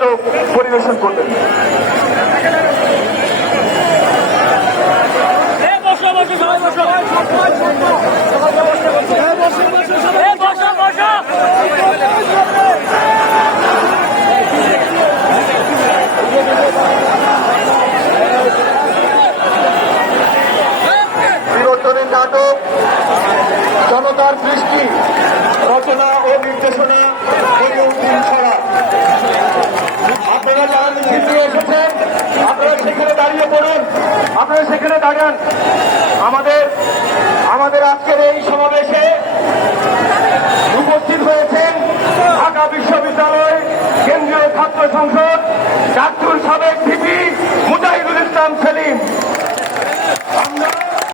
নাটক পরিবেশন করবেন। বিবর্তনের নাটক জনতার দৃষ্টি, রচনা ও নির্দেশনা ছড়া। আপনারা যারা মিছিল নিয়ে এসেছেন আপনারা সেখানে দাঁড়িয়ে পড়ুন, আপনারা সেখানে দাঁড়ান। আমাদের আজকের এই সমাবেশে উপস্থিত হয়েছেন ঢাকা বিশ্ববিদ্যালয় কেন্দ্রীয় ছাত্র সংসদ ছাত্র